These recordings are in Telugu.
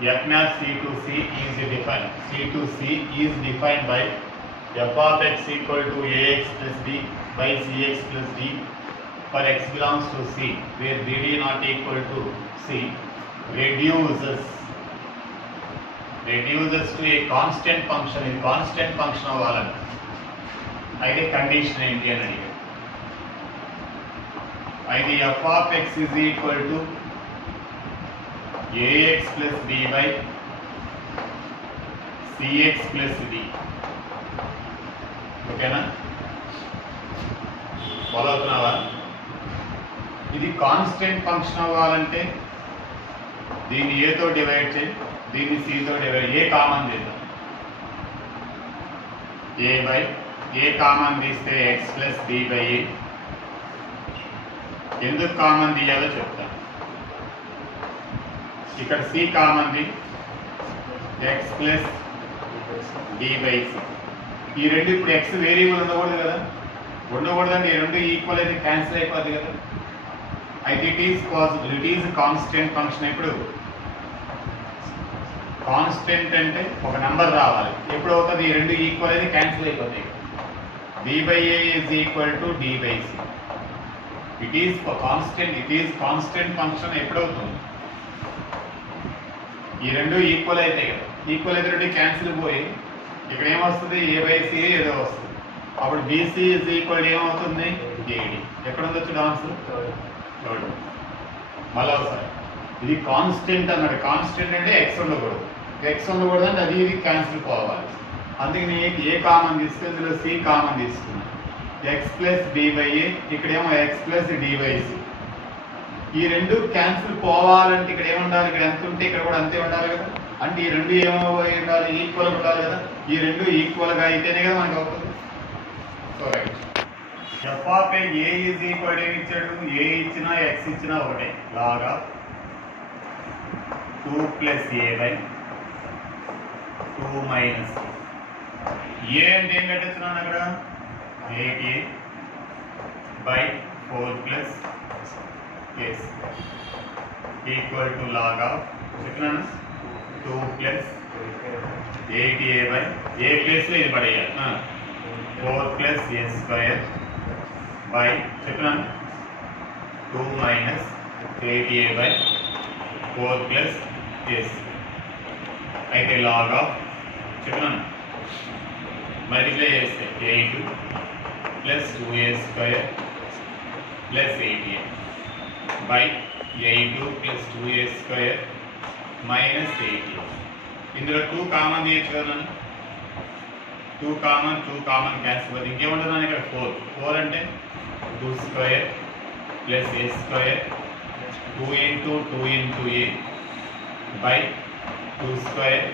F naught C to C is defined. C to C is defined by f of x equal to ax plus b by cx plus d for x belongs to C, where bd not equal to C, reduces to a constant function. ఇది కాన్స్టెంట్ ఫంక్షన్ అవ్వాలంట. అయితే కండిషన్ ఏంటి అని అడిగారు. అయితే f of x is equal to ax plus b by cx plus d. ఓకేనా? ఫాలో అవుతున్నావా? ఇది కాన్స్టెంట్ ఫంక్షన్ అవ్వాలంటే దీన్ని ఏతో డివైడ్ చేయి, దీన్ని సితో డివైడ్, ఏ కామన్ తీద్దాం. ఏ కామన్ తీస్తే x plus b by a. ఎందుకు కామన్ తీయాలో చెప్తాను. ఇక్కడ సి కామన్ ది, x plus d by c. ఈ రెండు ఇప్పుడు ఎక్స్ వేరియబుల్ ఉండకూడదు కదా, ఉండకూడదండి. ఈ రెండు ఈక్వల్ అయితే క్యాన్సిల్ అయిపోద్ది కదా. అయితే it is possible, it is constant function. ఇప్పుడు కాన్స్టెంట్ అంటే ఒక నెంబర్ రావాలి. ఎప్పుడు అవుతుంది? ఈ రెండు ఈక్వల్ అయితే క్యాన్సిల్ అయిపోతాయి. B by a is equal to d by c. It is constant function ఎప్పుడు అవుతుంది? ఈ రెండు ఈక్వల్ అవుతాయి కదా. ఈక్వల్ అయితే రెండు క్యాన్సిల్ పోయి ఇక్కడ ఏమొస్తుంది? ఏ బై సి ఏదో వస్తుంది. అప్పుడు బీసీ ఈజ్ ఈక్వల్ ఏమవుతుంది? ఏడి. ఎక్కడ ఉండొచ్చు ఆన్సర్? థర్డ్. మళ్ళీ ఒకసారి ఇది కాన్స్టెంట్ అన్నాడు. కాన్స్టెంట్ అంటే ఎక్స్ ఉండకూడదు. ఎక్స్ ఉండకూడదు అంటే అది ఇది క్యాన్సిల్ పోవాలి. అందుకని ఏ కామన్ తీసుకుని ఇందులో సి కామన్ తీసుకున్నాను. X plus b by a, ఇక్కడేమో x plus d by c. ఈ రెండు క్యాన్సిల్ పోవాలంటే ఇక్కడ ఏముండాలి? ఇక్కడ ఎంత ఉంటే ఇక్కడ కూడా అంతే ఉండాలి కదా. అంటే ఈ రెండు ఏమో ఉండాలి? ఈక్వల్ ఉండాలి కదా. ఈ రెండు ఈక్వల్గా అయితేనే కదా మనకు అవుతుంది. So right. F of A is equal ఏమి ఇచ్చాడు? ఏ ఇచ్చినా ఎక్స్ ఇచ్చినా ఒకటే. లాగా 2 ప్లస్ ఏ బై 2 మైనస్ ఏ అంటే ఏం కట్టించున్నాను అక్కడ? 8a by 4 plus a equal to లాగా చెప్పినాను 2 ప్లస్ 8a బై ఏ ప్లేస్లో ఇది పడేయాలి. 4 ప్లస్ a స్క్వేర్ బై చెప్పినాను 2 minus 8a by 4 plus a. అయితే లాగ్ ఆఫ్ చెప్పినాను మల్టిప్లై చేస్తే 8 plus 2a square plus 8a by 8 plus 2a square minus 8a. ఇందులో 2 కామన్ తీయచ్చు కదా. 2 కామన్ క్యాన్సిల్ అవుతుంది. ఇంకేముంటుంది ఇక్కడ? 4 అంటే 2 square plus a square 2 into 2 into a by 2 square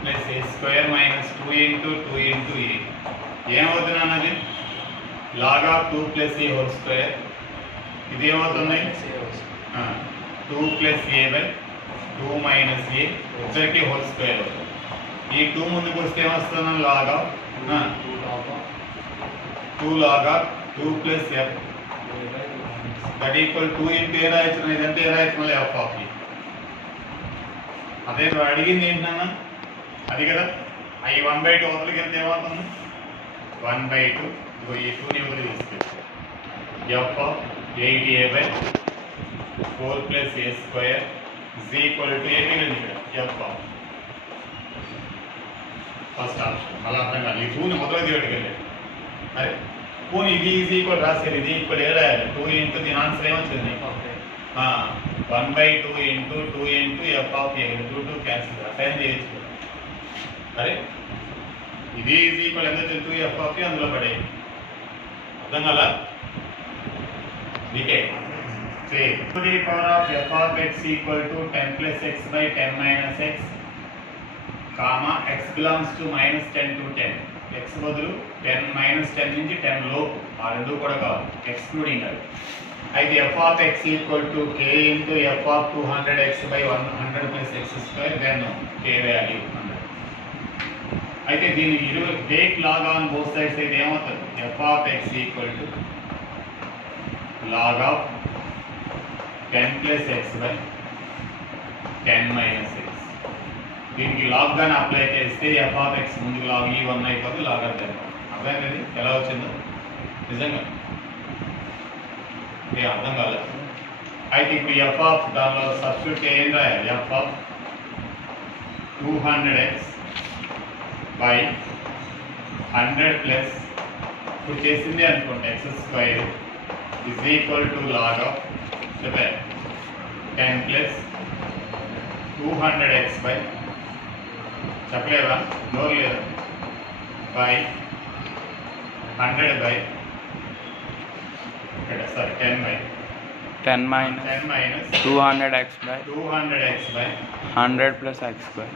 plus a square minus 2 into 2 into a. ఏమవుతుంది అన్నది? Log of 2 plus a whole square. ఇది ఏమవుతుంది? 2 plus a by 2 minus a ఇద్దరికి హోల్ స్క్వేర్ అవుతుంది. ఈ 2 ముందుకు వస్తే ఏమొస్తుంది? Log of 2 log of 2 plus f that equal 2 into A రాయచ్చు. ఇదంటే ఏ రాయచ్చు? మళ్ళీ ఎఫ్ ఆఫ్ ఏ. అదే అడిగింది ఏంటన్నా? అది కదా. ఈ 1/2 అవతలకి వెళ్తే ఏమవుతుంది? 1/2 ఈ 2ని ఎవరు తీసుకెళ్తారు? F of 8a by 4 plus a square is equal to A మిగిలింది ఇక్కడ ఎఫ్ ఆఫ్ ఫస్ట్ ఆప్షన్. మళ్ళీ అర్థం కాదు. ఈ 2ని మొదటి వెళ్ళాడు. అరే పోనీ ఇది ఈజ్ ఈక్వల్ రాసేది, ఇది ఈక్వల్ ఏ రాయాలి? 2 ఇంటూ దీని ఆన్సర్ ఏమొచ్చింది? 1/2 into 2 into F of A. 2 cancel assign చేయొచ్చు. అరే ఇది ఈజ్ ఈక్వల్ ఎంత? 2 ఎఫ్ ఆఫ్ ఏ అందులో పడే. అర్థం కదా నీకే? to the power of f of x equal to 10 plus x by 10 minus x, comma x belongs to minus 10 to 10. x బదులు 10 minus 10 నుంచి 10 లోపు ఆ రెండు కూడా కావాలి, ఎక్స్క్లూడింగ్ అది. అయితే f of x equal to k into f of 200x by 100 plus x square, then k value 100. అయితే దీన్ని take log on both sides అయితే ఏమవుతుంది? f of x equal to log of 10 plus x by 10 minus x. Log గాని అప్లై చేస్తే ఎఫ్ ఆఫ్ ఎక్స్ ముందుకు లాగ్ ఈ 1 అయిపోతుంది లాగ్ అంటే అర్థమైంది ఎలా వచ్చిందో నిజంగా అర్థం కాలేదు. అయితే ఇప్పుడు ఎఫ్ ఆఫ్ దానిలో సబ్స్టిట్యూట్ ఏం రాయాలి F of 200x by 100 plus ఇప్పుడు చేసింది అనుకోండి x square is equal to log of 10 plus 200x by చెప్పలేదా నోరు లేదా by 100 by sorry 10 by 10 minus 200x by 100 plus x square.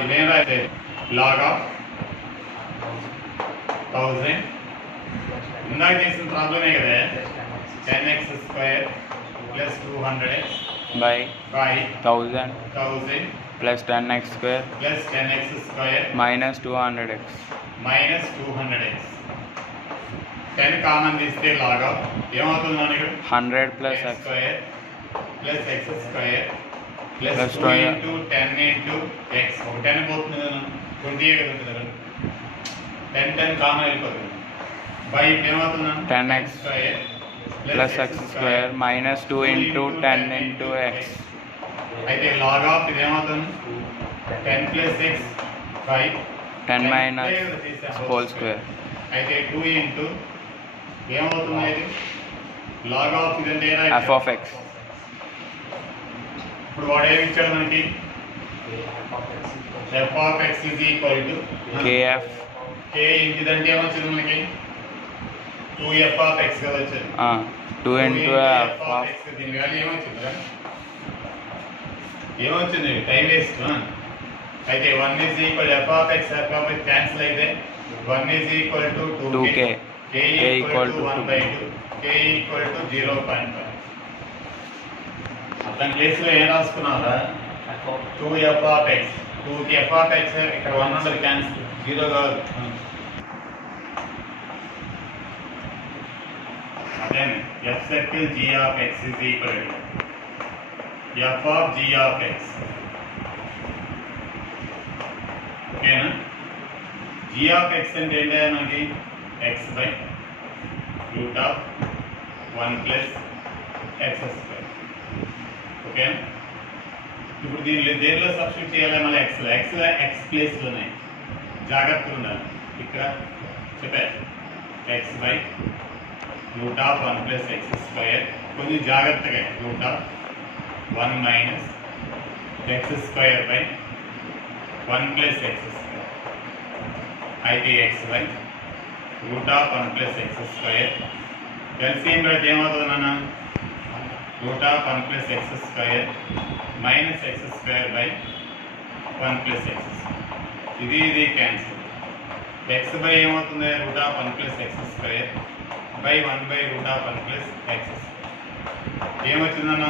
ఇదేం రాస్తే లాగ్ ఆఫ్ 1000 ఇందాక చేసిన ప్రాబ్లమే కదా 10x square plus 200x by 1000 plus 10x square plus 10x square minus 200x. 10 common తీస్తే లాగ్ ఆఫ్ ఏమవుతుందని ఇక్కడ 100 plus x square plus x square plus Plus 2 2 into 10 into x ఒక 10 పోతుంది కదా 20 కదా ఉంటుంది కదా 10 కామన్ వెళ్ళిపోతుంది బై ఏమవుతుందా 10x square plus x square minus 2 into 10 into x. అయితే లాగ్ ఆఫ్ ఇది ఏమవుతుంది 10 plus x by 10 minus whole square. అయితే 2 ఇంటూ ఏమవుతుంది ఇది లాగ్ ఆఫ్ ఇదంటే f of x. ఇప్పుడు వాడు ఏమి ఇచ్చాడు మనకి f of x is equal to kf k ఇంటిదంటే ఏమొచ్చింది మనకి 2f of x కదా వచ్చింది 2 into f of x దీని వాల్యూ ఏమొచ్చింది టైం వేస్ట్ అయితే 1 is equal f of x cancel అయితే 1 is equal to 2k k equal to 1/2 k equal to 0.5 అతని కేసులో ఏం రాసుకున్నారా 2f of x 2కి f of x ఇక్కడ 1 under క్యాన్సిల్ 0 కాదు అదే f circle g of x is equal to f of g of x ఓకేనా g of x అంటే ఏంటి మనకి x by root of 1 plus x square okay ఇప్పుడు దీనిలో దేనిలో సబ్స్టిట్యూట్ చేయాలి మళ్ళీ x ప్లేస్లోనే జాగ్రత్తగా ఉండాలి ఇక్కడ చెప్పారు x by root of 1 plus x square కొంచెం జాగ్రత్తగా root of 1 minus x square by 1 plus x square అయితే x by root of 1 plus x square LCM పెడితే ఏమవుతుంది నాన్న root of 1 plus x square minus x square by 1 plus x square ఇది క్యాన్సిల్ x by ఏమవుతుంది root of 1 plus x square by 1 by root of 1 plus x square ఏమొచ్చిందన్న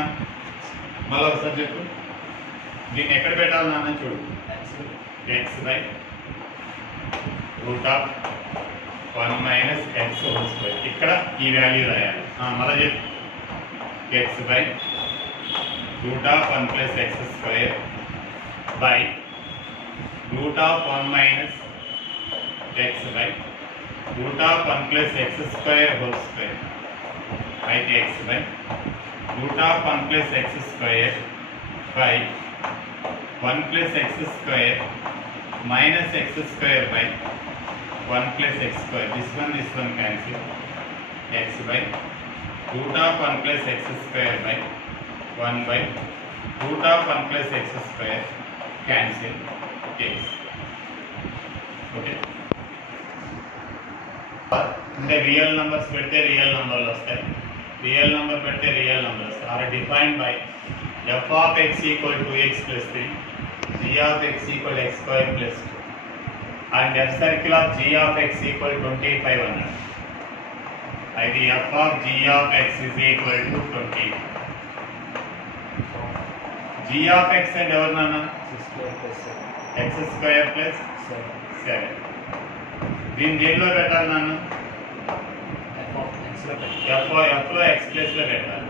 మళ్ళీ ఒకసారి చెప్పు దీన్ని ఎక్కడ పెట్టాలి నాన్న చూడు x by root of 1 minus x whole square ఇక్కడ ఈ వాల్యూ రాయాలి మళ్ళీ చెప్పు x by root of 1 plus x square by root of 1 minus x by root of 1 plus x square whole square అయితే x by root of 1 plus x square by 1 plus x square minus x square by 1 plus x square this one cancel x by root of 1 plus x square by 1 by root of 1 plus x square cancel x okay అంటే రియల్ నంబర్స్ పెడితే రియల్ నంబర్లు వస్తాయి రియల్ నంబర్ పెడితే real numbers are defined by f of x equal to x plus 3 g of x equal x square plus 2 and f circle of g of x equal 25 అన్నాడు అయితే f of g of x is equal to 20 g of x అంటే ఎవరు నాన్న x square plus 7 దీన్ని దేనిలో పెట్టాలి నాన్న f లో x ప్లేస్లో పెట్టాలి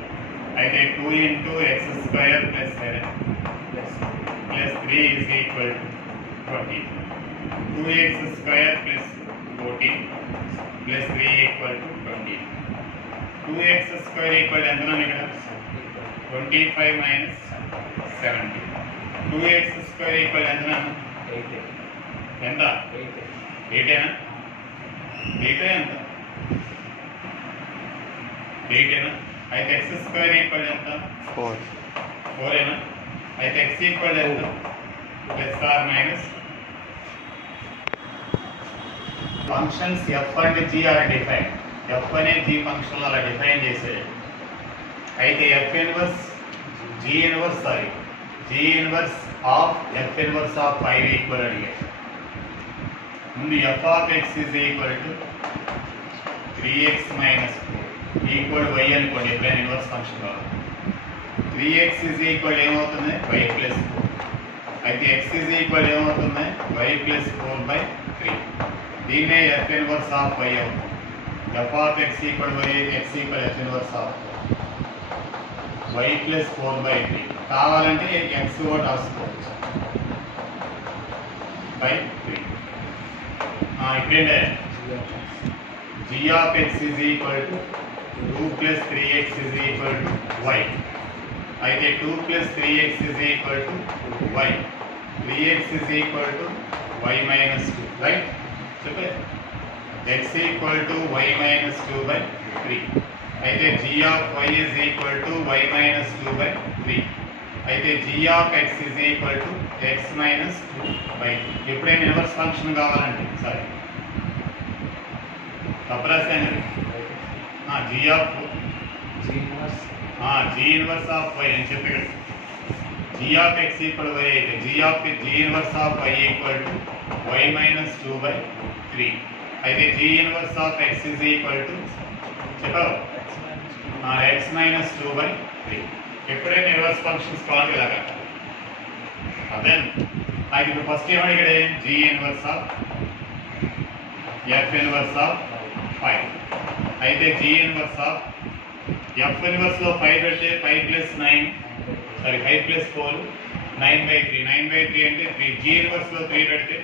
అయితే 2 into x square plus 7 plus 3 is equal to 20. 2x square plus 14 plus 3 equal to 20. 2x square equal to 25 minus 70. 2x square equal to 8. 8 అయితే x స్క్వేర్ ఈక్వల్ ఎంత 4 ఏనా అయితే x ఈక్వల్ ఎంత plus or minus functions f and g are define f అనే g ఫంక్షన్ అలా డిఫైన్ చేసేది అయితే f inverse g inverse of f inverse of 5 equal అడిగారు ముందు f of x is equal to 3x minus 4 equal y అనుకోండి ఎప్పుడైనా ఇన్వర్స్ ఫంక్షన్ కావాలి 3x ఈజ్ ఈక్వల్ ఏమవుతుంది y ప్లస్ 4 అయితే x ఈజ్ ఈక్వల్ ఏమవుతుంది y ప్లస్ 4/3 దీన్నే f ఇన్వర్స్ ఆఫ్ y అవుతుంది f of x equal y x equal f inverse of y plus 4/3 కావాలంటే x కూడా రాసుకోవచ్చు by 3 ఇప్పుడేంటే g of x is equal to 2 plus 3x is equal to y. అయితే 2 plus 3x is equal to y. 3x is equal to y minus 2, right? చెప్పే x equal to y minus 2/3. అయితే g of y is equal to y minus 2/3. అయితే g of x is equal to x minus 2/3. ఎప్పుడైనా ఇన్వర్స్ ఫంక్షన్ కావాలంటే సరే తప్పరాసాను g ఇన్వర్స్ ఆఫ్ y అని చెప్పి g of x equal y అయితే g inverse of y equal to y minus 2/3 అయితే g inverse of x is equal to చెప్పావు x మైనస్ 2/3 ఎప్పుడైనా ఇన్వర్స్ ఫంక్షన్స్ కావాలి ఇలాగా అదే నాకు ఇప్పుడు ఫస్ట్ ఏమడిగాడే g inverse of f inverse of 5 అయితే g inverse of f inverse లో 5 పెడితే 5 ప్లస్ 9 సారీ 5 ప్లస్ 4 9/3 9/3 అంటే 3 g ఇన్వర్స్ లో 3 పెడితే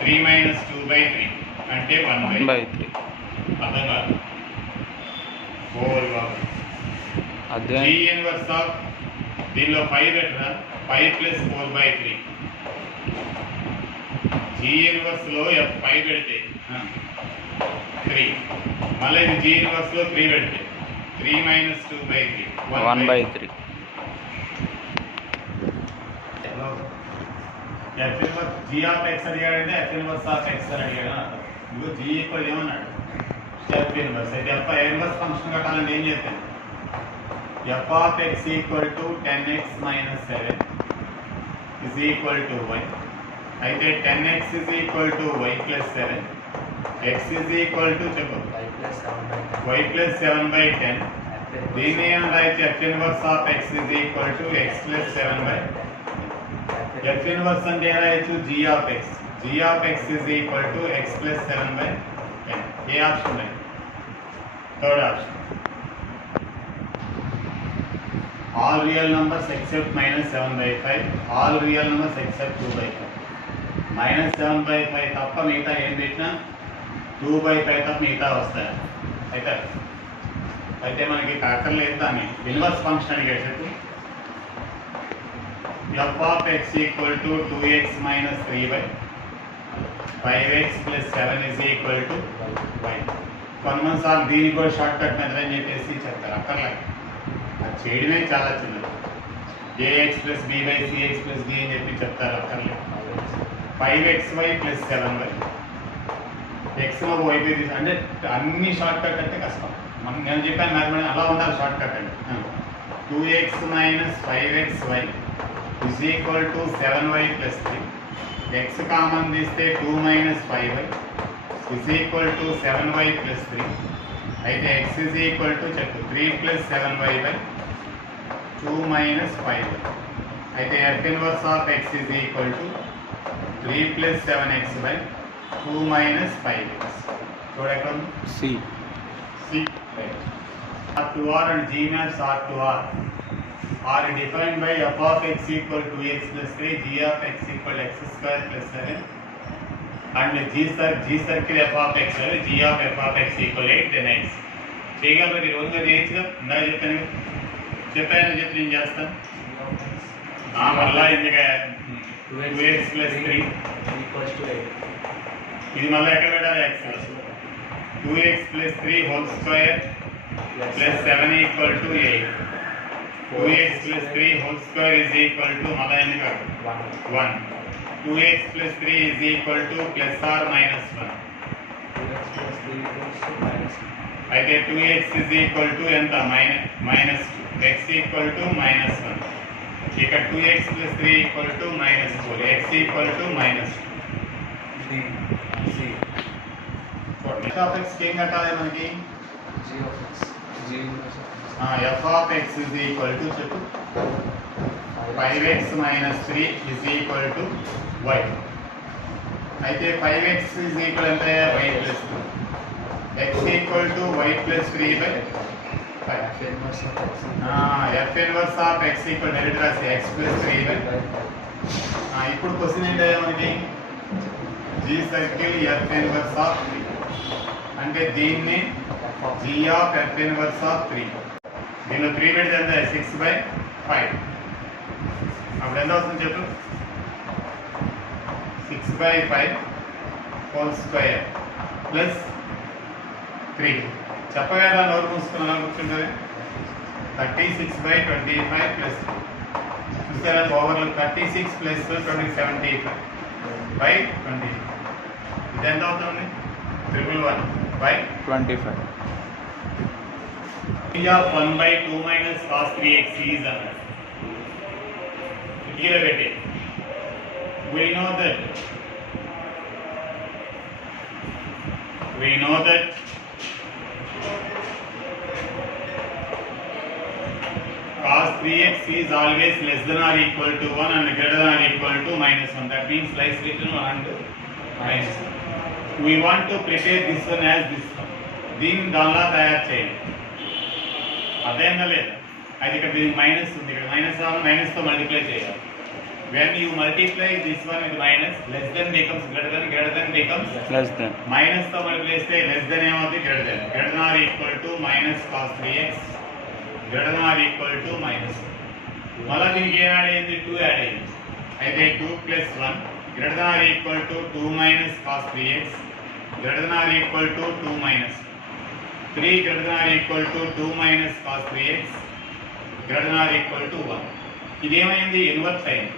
3 మైనస్ 2/3 అంటే 1/3 అర్థం కాదు 4 కాదు g ఇన్వర్స్ ఆఫ్ దీనిలో 5 పెట్టరా 5 ప్లస్ 4/3 g ఇన్వర్స్ లో 5 పెడితే 3 మళ్ళీ ఇది g ఇన్వర్స్ లో 3 పెడితే 3 minus 2/3 1/3 f inverse g of x అడిగాడంటే f inverse of x అని అడిగాడు ఇదిగో g ఈక్వల్ ఏమన్నాడు f ఇన్వర్స్ అయితే f ఇన్వర్స్ ఫంక్షన్ కట్టాలంటే ఏం చేస్తాను f of x equal to 10x minus 7 is equal to y అయితే 10x is equal to y plus 7 x is equal to చెప్పు y plus 7/10 దీన్ని ఏం రాయొచ్చు f inverse of x is equal to x plus 7/10 f inverse అంటే ఏం రాయొచ్చు g of x is equal to x plus 7/10 ఏ ఆప్షన్ ఉంది third option all real numbers except minus 7/5 all real numbers except 2/5 minus 7/5 తప్ప మిగతా ఏం పెట్టినా 2/5 తప్ప మిగతా వస్తాయి అయితే మనకి అక్కర్లేదు దాన్ని ఇన్వర్స్ ఫంక్షన్ అడిగాడు చెప్పు f of x equal to 2x minus 3/5x plus 7 is equal to y కొంతమంది సార్ దీనికి కూడా షార్ట్ కట్ మెథడ్ అని చెప్పేసి చెప్తారు అక్కర్లేదు అది చేయడమే చాలా చిన్నది ax plus b/cx plus d అని చెప్పి చెప్తారు అక్కర్లేదు 5xy ప్లస్ 7y ఎక్స్లో వైపు అంటే అన్ని షార్ట్ కట్ అంటే కష్టం నేను చెప్పాను మ్యాథమెటిక్స్ అలా ఉండాలి షార్ట్ కట్ అంటే 2x minus 5xy is equal to 7y plus 3 x common తీస్తే 2 minus 5y is equal to 7y plus 3 అయితే x is equal to చెప్పు 3 plus 7y/2 minus 5y అయితే f inverse of x is equal to 3 plus 7x/2 minus 5x చూడక్కడ C R to R and G maps R to R are defined by f of x equal to x plus 3, g of x equal x square plus 7, and g circle f of x g of f of x equal 8, then x. చేయగలరు ఈ రోజుగా చేయొచ్చుగా, ఇందాక చెప్పాను నేను చేస్తాను. మళ్ళా ఎందుకు 2x plus 3 ఇది మళ్ళీ ఎక్కడ పెట్టాలి? x 2x plus 3 whole square plus 7 equal to 8. 2x plus 3 whole square is equal to మళ్ళా ఎందుకు 1. 2x plus 3 is equal to plus or minus 1. అయితే 2x is equal to ఎంత? minus 2. x equal to minus 1. ఇక్కడ 2x plus 3 equal to minus 4. x equal to minus 2. f of x ఏం కట్టాలి మనకి? f of x is equal to చెప్పు 5x minus 3 is equal to y. అయితే 5x is equal ఎంత? y plus 2. x equal to y plus 3 by 5. f inverse of x equal direct రాసి x plus 3 by 5. ఇప్పుడు క్వశ్చన్ ఏంటంటే మనకి g circle f inverse of 3 అంటే దీన్ని g of f inverse of 3. దీనిలో 3 పెడితే ఎంత? 6 by 5. అప్పుడు ఎంత అవుతుంది చెప్పు? 6 by 5 whole square plus 3. చెప్పగలరా? నోరు మూసుకున్నా కూర్చుంటుంది. 36 by 25 plus 3. చూసారా ఓవర్లో 36 plus 75 by 20. ఇది ఎంత అవుతుంది? 111 by 25. of 1 by 2 minus cos 3x is అన్నారు. here get it. We know that cos 3x is always less than or equal to 1 and greater than or equal to minus 1. That means slice between 1 and minus 1. We want to prepare this one as this one. దీన్ని దానిలా తయారు చేయండి. అదేనా లేదా? అది ఇక్కడ దీనికి మైనస్ ఉంది, ఇక్కడ మైనస్ రావాలి, మైనస్తో మల్టిప్లై చేయాలి. When you multiply this one with minus, less than becomes greater than becomes less than. Minus తో మల్టిప్లై చేస్తే less than ఏమవుతుంది? greater than or equal to minus cos 3x greater than or equal to minus 1. మళ్ళీ దీనికి ఏం యాడ్ అయ్యింది? 2 యాడ్ అయ్యింది. అయితే 2 plus 1 greater than or equal to 2 minus cos 3x greater than or equal to 2 minus 3 greater than or equal to 2 minus cos 3x greater than or equal to 1. ఇది ఏమైంది? ఇన్వర్స్ అయింది.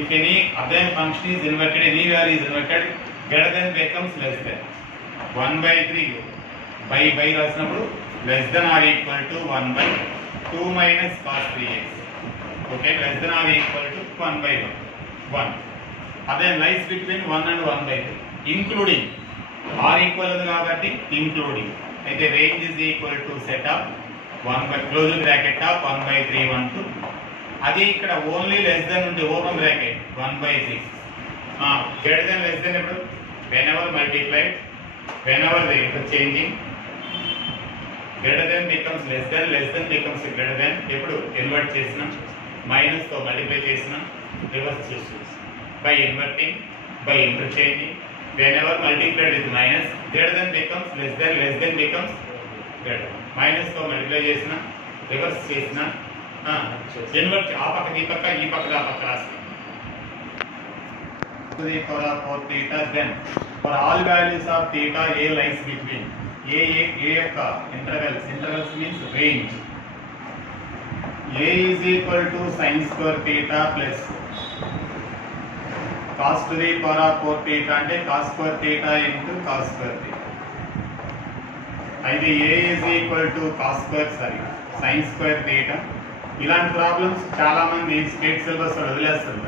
If any other function is inverted, any value is inverted, greater than becomes less than. 1 by 3 by రాసినప్పుడు less than or equal to 1 by 2 minus cos 3x. Okay, less than or equal to 1 by 1. అదే lies between 1 and 1 by 3, including r equal ఉంది కాబట్టి including. అయితే range is equal to set of 1 by closing bracket of 1 by 3 1 2. అది ఇక్కడ ఓన్లీ లెస్ దెన్ ఉంది, open bracket 1 by 6. Greater than less than ఎప్పుడు? whenever multiplied, whenever the interchanging, greater than becomes less than becomes greater than ఎప్పుడు ఇన్వర్ట్ చేసినా, మైనస్ తో మల్టిప్లై చేసినా, రివర్స్ చేసినా, by inverting, by interchanging, whenever multiplied with minus, greater than becomes less than becomes greater. Minus తో మల్టిప్లై చేసినా, రివర్స్ చేసినా, ఇన్వర్ట్ ఆ పక్కకి ఈ పక్క, ఈ పక్క ఆ పక్క రాస్తాం. To the power of 4 theta, then for all values of theta a lies between a యొక్క intervals means range. A is equal to sin square theta plus cos to the power of 4 theta అంటే cos square theta into cos square theta. అయితే a is equal to cos square sin square theta. ఇలాంటి ప్రాబ్లమ్స్ చాలా మంది స్టేట్ సిలబస్ వదిలేస్తారు.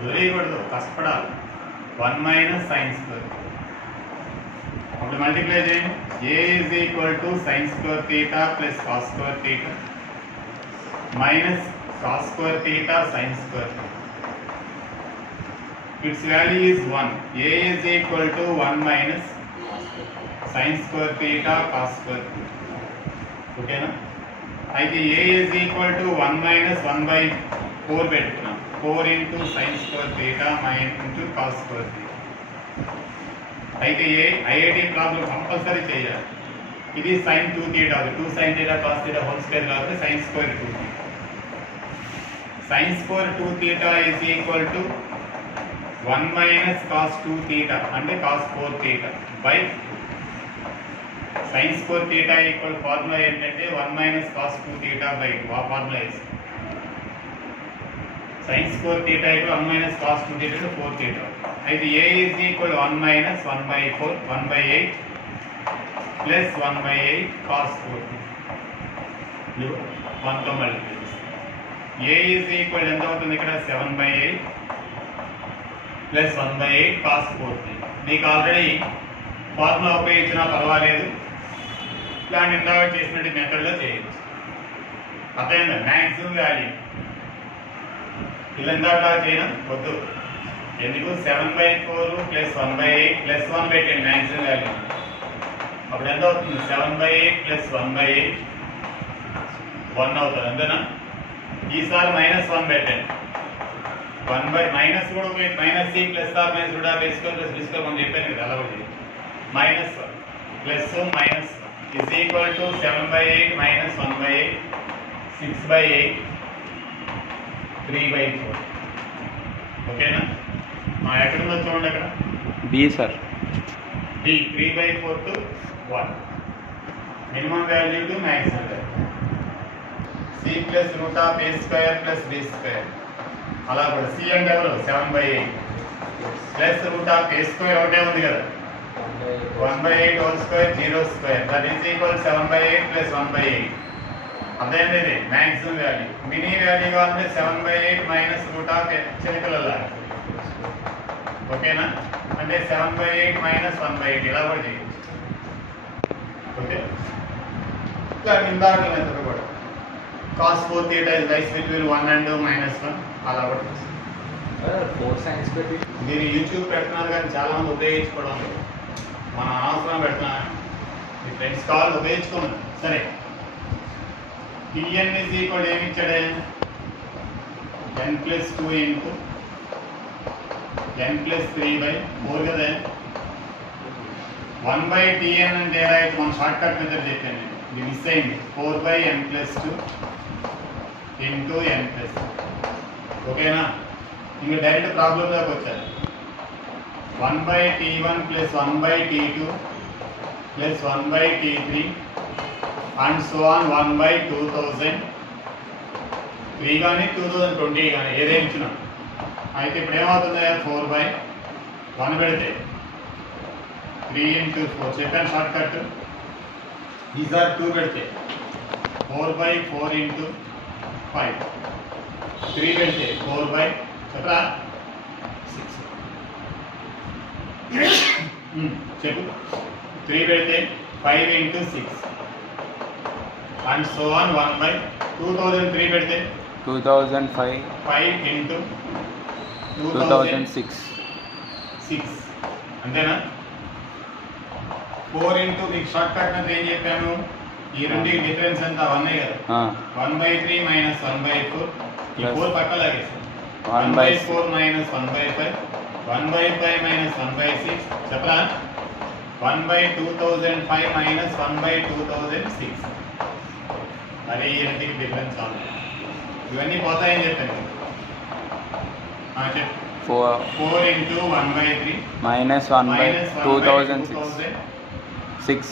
వదిలేయకూడదు, కష్టపడాలి. 1 minus sin square. అప్పుడు మల్టిప్లై చేయండి. a is equal to sin square theta plus cos square theta minus cos square theta sin square theta. Its value is 1. a is equal to 1 minus sin square theta cos square theta. ఓకేనా? అయితే A is equal to 1 minus 1/4 పెట్టుకున్నాం. 4 into sine square theta into cos square theta. అయితే ఐఐటి ప్రాబ్లం కంపల్సరీ చేయాలి. ఇది sine 2 theta, 2 sine theta cos theta whole square కాబట్టి sine square 2 theta. Sine square 2 theta is equal to 1 minus cos 2 theta అంటే cos 4 theta by sine square theta equal formula ఏంటంటే 1 మైనస్ కాస్ 2 థీటా బై 2. ఆ ఫార్ములా వేసి sine square theta equal 1 minus cos 2 theta 4 theta. అయితే A is equal 1 minus 1/4 1/8 plus 1/8 cos 4 1తో మల్టిప్లై చేస్తాం. ఏ ఈజ్ ఈక్వల్ ఎంత అవుతుంది ఇక్కడ 7/8 ప్లస్ 1/8 కాస్ 4. మీకు ఆల్రెడీ ఫార్ములా ఉపయోగించినా పర్వాలేదు, ఇలాంటి ఇందాక చేసినట్టు మెథడ్లో చేయొచ్చు. అర్థమైందా? మ్యాక్సిమం వాల్యూ ఇలా ఇందాక చేయడం వద్దు. ఎందుకు 7/4 ప్లస్ 1/8 ప్లస్ 1 పెట్టండి మ్యాక్సిమం వాల్యూ. అప్పుడు ఎంత అవుతుంది? 7/8 ప్లస్ 1/8 1 అవుతుంది అంతేనా? ఈసారి -1 పెట్టండి. మైనస్ కూడా minus c plus or minus root of వేసుకోవాలి ప్లస్ తీసుకోవాలి మనం చెప్పాను కదా, అలా కూడా -1 plus -1 is equal to 7/8 minus 1/8 6/8 3/4. ఓకేనా? ఎక్కడ ఉందో చూడండి అక్కడ b sir. D 3/4 to 1 minimum value to maximum value. C plus root of a square plus b square. అలా కూడా సి అంటే ఎవరు 7/8 plus root of a square ఒకటే ఉంది కదా 1/8 whole square 0 square that is equal 7/8 plus 1/8. అదేంటి ఇది మ్యాక్సిమం వాల్యూ. మినీ వాల్యూ కావాలంటే 7/8 మైనస్ రూట్ ఆఫ్ చిన్నపిల్లల. ఓకేనా? అంటే 7/8 మైనస్ 1/8 ఇలా కూడా చేయొచ్చు. ఓకే, ఇలా ఇందాక మెథడ్ కూడా cos 4 theta is lies between 1 and -1 అలా కూడా మీరు యూట్యూబ్ పెడుతున్నారు కానీ చాలా మంది ఉపయోగించుకోవడం లేదు. మన అనవసరం పెడుతున్నా మీ ఫ్రెండ్స్ కావాలి ఉపయోగించుకోమని. సరే, టిఎన్ ఈజ్ ఈక్వల్ ఏమి ఇచ్చాడే n+2 ఇంటూ n+3/4 కదా. 1/Tn అంటే ఎలా అయితే మనం షార్ట్ కట్ మెథడ్ చెప్పాను నేను, ఇది మిస్ అయింది. 4/n+2 into n+2. ఓకేనా? ఇంకా డైరెక్ట్ ప్రాబ్లంలోకి వచ్చారు. 1/T1 plus 1/T2 plus 1/T3 and so on 1/2003 కానీ 2020 కానీ ఏదైనా ఇచ్చినా. అయితే ఇప్పుడు ఏమవుతుంది? 4/1 పెడితే 3 into 4 చెప్పాను షార్ట్ కట్. ఈసారి 2 పెడితే 4/4 into 5. 3 పెడితే 4/6 చెప్పు. 3 పెడితే 5 into 6 అండ్ సో ఆన్ 1/2003 పెడితే 2005 5 into 2006 6 అంతేనా? 4 into మీకు షార్ట్ కట్ అంటే ఏం చెప్పాను? ఈ రెండింటికి డిఫరెన్స్ ఎంత? 1 కదా. 1/3 మైనస్ 1/4 ఈ 4 పక్క లాగేస్తాం. 1/4 మైనస్ 1/5 1/5 మైనస్ 1/6 చెప్పరా? 1/2005 మైనస్ 1/2006 అది ఈ రెండింటికి డిఫరెన్స్ కాదు. ఇవన్నీ పోతాయని చెప్పాను. చెప్పు. 4 into 1/3 minus 1/2006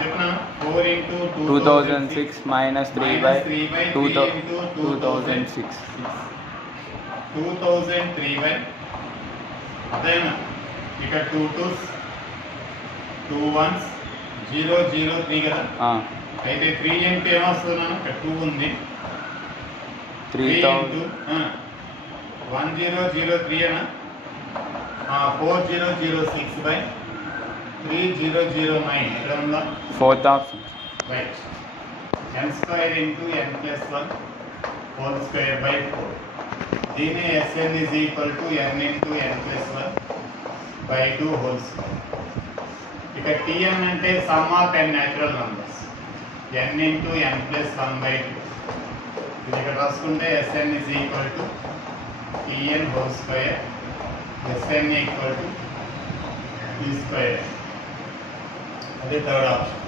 చెప్పనా? 4 into 2006 minus 3/2006 2003 అదేనా? ఇక్కడ 2 2s 2 1s 0 0 3 కదా. అయితే 3 into ఏమొస్తున్నాను? ఇక్కడ 2 ఉంది. 3 into 1003 అనా? 4006/3009 ఎక్కడ ఉందా? 4th option. Right. n² into n+1 whole square by 4. దీని Sn is equal to n into n+1/2 whole square. ఇక Tn అంటే some of n natural numbers. n into n plus 1 by 2. ఇది ఇక్కడ రాసుకుంటే Sn is equal to Tn whole square, Sn equal to T square. అదే థర్డ్ ఆప్షన్.